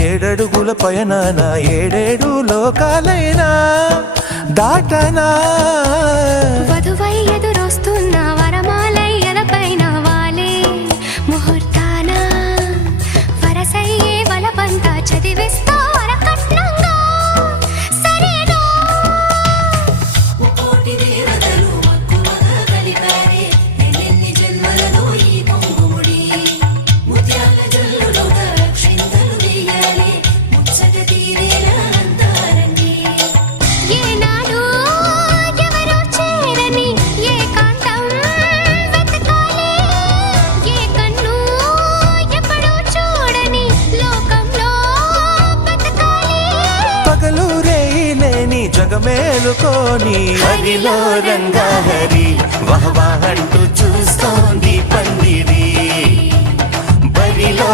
ఏడడుగుల పయనాన ఏడేడు లోకాలైనా దాటనా వధువై ఎదురొస్తున్న వరమాలై ఎదపైన వాలే ముహూర్తాన వరసయ్యే వలపంతా చదివిస్తా వరకట్నంగా సరేనా కోటి దేవతలు మక్కువగా కలిపారే ఎన్నెన్ని జన్మలలో ఈ పొంగుముడి ముత్యాల జల్లులుగా క్షింతలు వేయాలి ముచ్చట తీరేలా అంతారండి ఏనాడు ఎవరో చేరని ఏకాంతం వెతకాలి ఏ కన్ను ఎప్పుడూ చూడని లోకంలో బతకాలి పగలు రేయిలేని జగమేలుకోని హరిలో రంగాహరి వహవా అంటూ చూస్తోంది పందిరి బరిలో